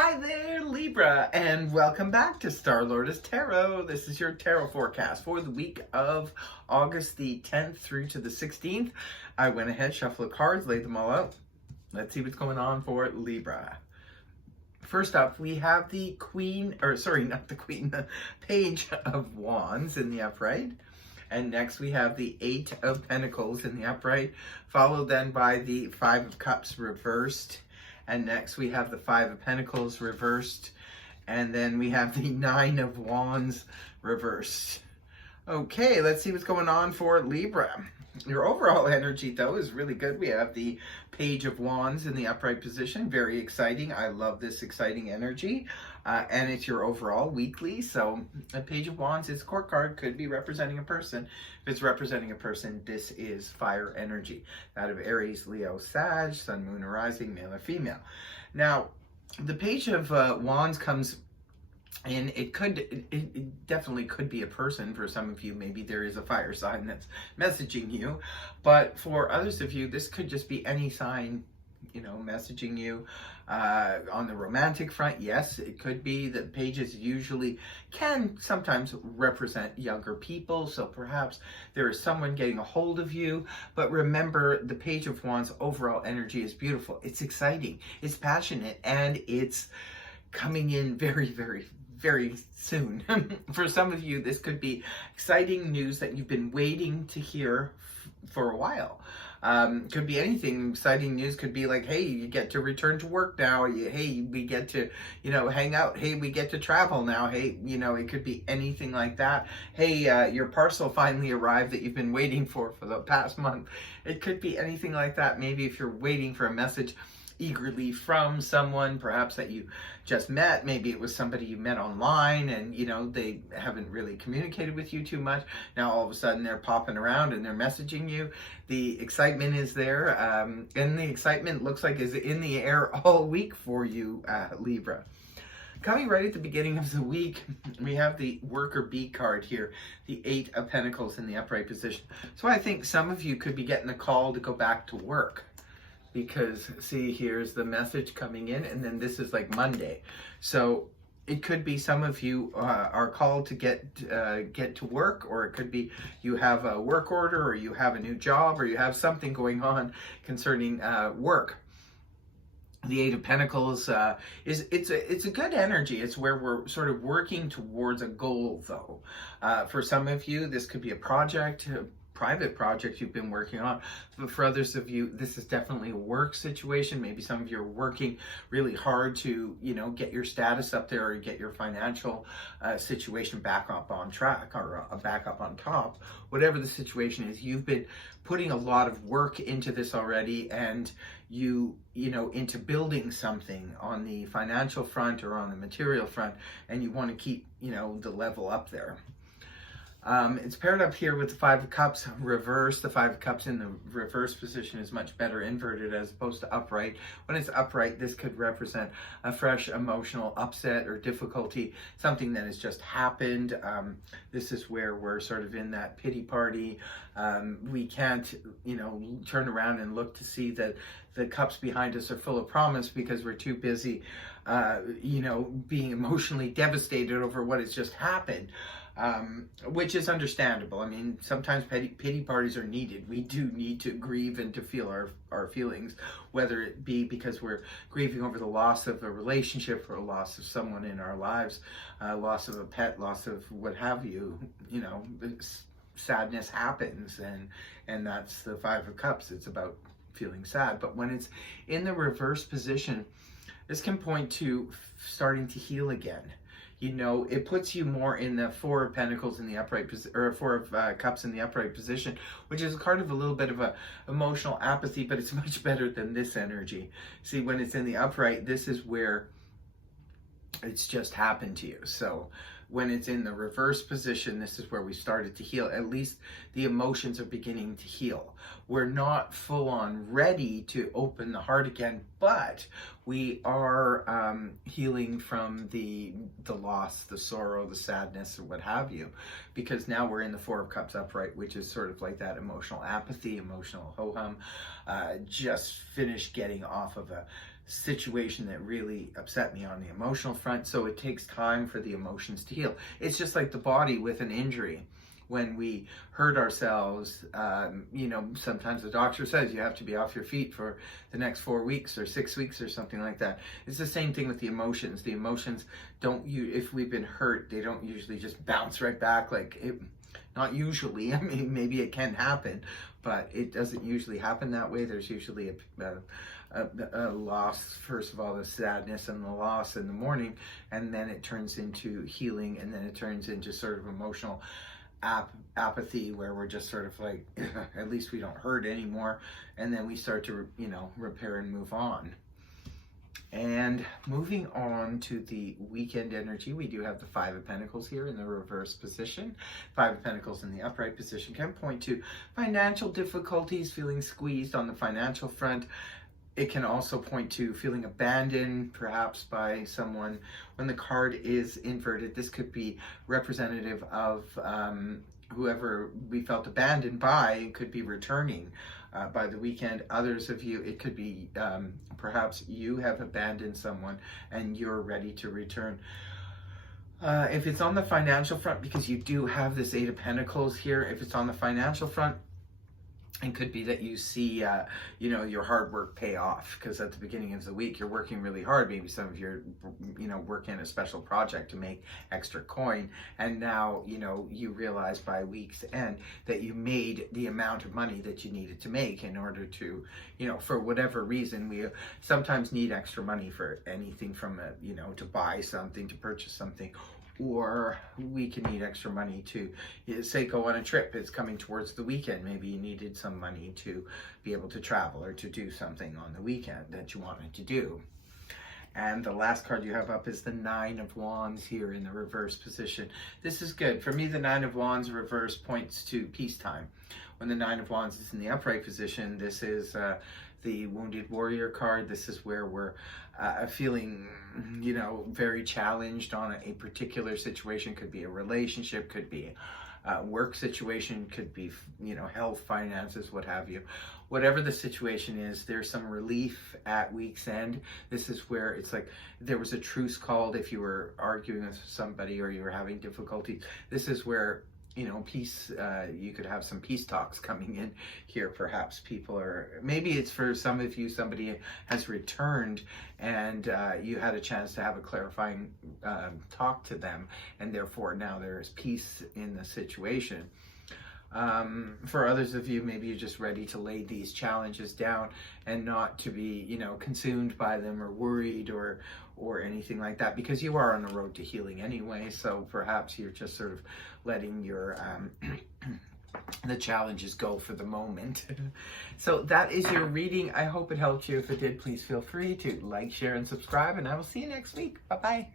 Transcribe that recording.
Hi there, Libra, and welcome back to Star Lotus Tarot. This is your tarot forecast for the week of August the 10th through to the 16th. I went ahead, shuffled the cards, laid them all out. Let's see what's going on for Libra. First up, we have the the Page of Wands in the upright. And next we have the Eight of Pentacles in the upright, followed then by the Five of Cups reversed. And next we have the Five of Pentacles reversed. And then we have the Nine of Wands reversed. Okay, let's see what's going on for Libra. Your overall energy, though, is really good. We have the Page of Wands in the upright position. Very exciting. I love this exciting energy. And it's your overall weekly. So a Page of Wands is a court card. Could be representing a person. If it's representing a person, this is fire energy. That of Aries, Leo, Sag, Sun, Moon, or Rising, male or female. Now, the Page of Wands comes... And it definitely could be a person for some of you. Maybe there is a fire sign that's messaging you. But for others of you, this could just be any sign, messaging you. On the romantic front, yes, it could be that pages usually can sometimes represent younger people. So perhaps there is someone getting a hold of you. But remember, the Page of Wands overall energy is beautiful. It's exciting. It's passionate. And it's coming in very, very, very soon. For some of you, this could be exciting news that you've been waiting to hear for a while. Could be anything. Exciting news could be like, hey, you get to return to work now. Hey, we get to, hang out. Hey, we get to travel now. Hey, it could be anything like that. Hey, your parcel finally arrived that you've been waiting for the past month. It could be anything like that. Maybe if you're waiting for a message eagerly from someone perhaps that you just met, maybe it was somebody you met online and they haven't really communicated with you too much. Now all of a sudden they're popping around and they're messaging you. The excitement is there, and the excitement looks like is in the air all week for you, Libra. Coming right at the beginning of the week, we have the Worker Bee card here, the Eight of Pentacles in the upright position. So I think some of you could be getting a call to go back to work. Because, see, here's the message coming in, and then this is like Monday. So it could be some of you are called to get to work, or it could be you have a work order, or you have a new job, or you have something going on concerning work. The Eight of Pentacles it's a good energy. It's where we're sort of working towards a goal, though. For some of you, this could be a project, private project you've been working on. But for others of you, this is definitely a work situation. Maybe some of you are working really hard to, get your status up there or get your financial situation back up on track or back up on top. Whatever the situation is, you've been putting a lot of work into this already, and into building something on the financial front or on the material front, and you want to keep, the level up there. It's paired up here with the Five of Cups reversed. The Five of Cups in the reverse position is much better inverted as opposed to upright. When it's upright, this could represent a fresh emotional upset or difficulty, something that has just happened. This is where we're sort of in that pity party. We can't, turn around and look to see that the cups behind us are full of promise because we're too busy, being emotionally devastated over what has just happened. Which is understandable. I mean, sometimes pity parties are needed. We do need to grieve and to feel our feelings, whether it be because we're grieving over the loss of a relationship or a loss of someone in our lives, loss of a pet, loss of what have you. Sadness happens, and that's the Five of Cups. It's about feeling sad. But when it's in the reverse position, this can point to starting to heal again. It puts you more in the Four of Pentacles in the upright position, or Four of Cups in the upright position, which is a card of a little bit of a emotional apathy, but it's much better than this energy. See, when it's in the upright, this is where it's just happened to you. So when it's in the reverse position, this is where we started to heal. At least the emotions are beginning to heal. We're not full on ready to open the heart again, but we are healing from the loss, the sorrow, the sadness, or what have you, because now we're in the Four of Cups upright, which is sort of like that emotional apathy, emotional ho-hum, just finished getting off of a situation that really upset me on the emotional front. So it takes time for the emotions to heal. It's just like the body with an injury. When we hurt ourselves, sometimes the doctor says you have to be off your feet for the next 4 weeks or 6 weeks or something like that. It's the same thing with the emotions. The emotions if we've been hurt, they don't usually just bounce right back not usually. I mean, maybe it can happen, but it doesn't usually happen that way. There's usually a loss, first of all, the sadness and the loss in the morning, and then it turns into healing, and then it turns into sort of emotional apathy, where we're just sort of like, at least we don't hurt anymore, and then we start to repair and move on. And moving on to the weekend energy, we do have the Five of Pentacles here in the reverse position. Five of Pentacles in the upright position can point to financial difficulties, feeling squeezed on the financial front. It can also point to feeling abandoned, perhaps by someone. When the card is inverted, this could be representative of whoever we felt abandoned by could be returning by the weekend. Others of you, it could be perhaps you have abandoned someone and you're ready to return. If it's on the financial front, because you do have this Eight of Pentacles here, if it's on the financial front, it could be that you see, your hard work pay off, because at the beginning of the week, you're working really hard. Maybe some of you, working a special project to make extra coin. And now, you realize by week's end that you made the amount of money that you needed to make in order to, for whatever reason, we sometimes need extra money for anything from, to buy something, to purchase something. Or we can need extra money to, say, go on a trip. It's coming towards the weekend. Maybe you needed some money to be able to travel or to do something on the weekend that you wanted to do. And the last card you have up is the Nine of Wands here in the reverse position. This is good. For me, the Nine of Wands reverse points to peacetime. When the Nine of Wands is in the upright position, this is the Wounded Warrior card. This is where we're feeling, very challenged on a particular situation. Could be a relationship, could be a work situation, could be, health, finances, what have you. Whatever the situation is, there's some relief at week's end. This is where it's like there was a truce called if you were arguing with somebody or you were having difficulty. This is where peace, you could have some peace talks coming in here. Perhaps people maybe it's for some of you, somebody has returned and you had a chance to have a clarifying talk to them, and therefore now there is peace in the situation. For others of you, maybe you're just ready to lay these challenges down and not to be, consumed by them or worried or anything like that, because you are on the road to healing anyway. So perhaps you're just sort of letting your the challenges go for the moment. So that is your reading. I hope it helped you. If it did, please feel free to like, share, and subscribe, and I will see you next week. Bye-bye.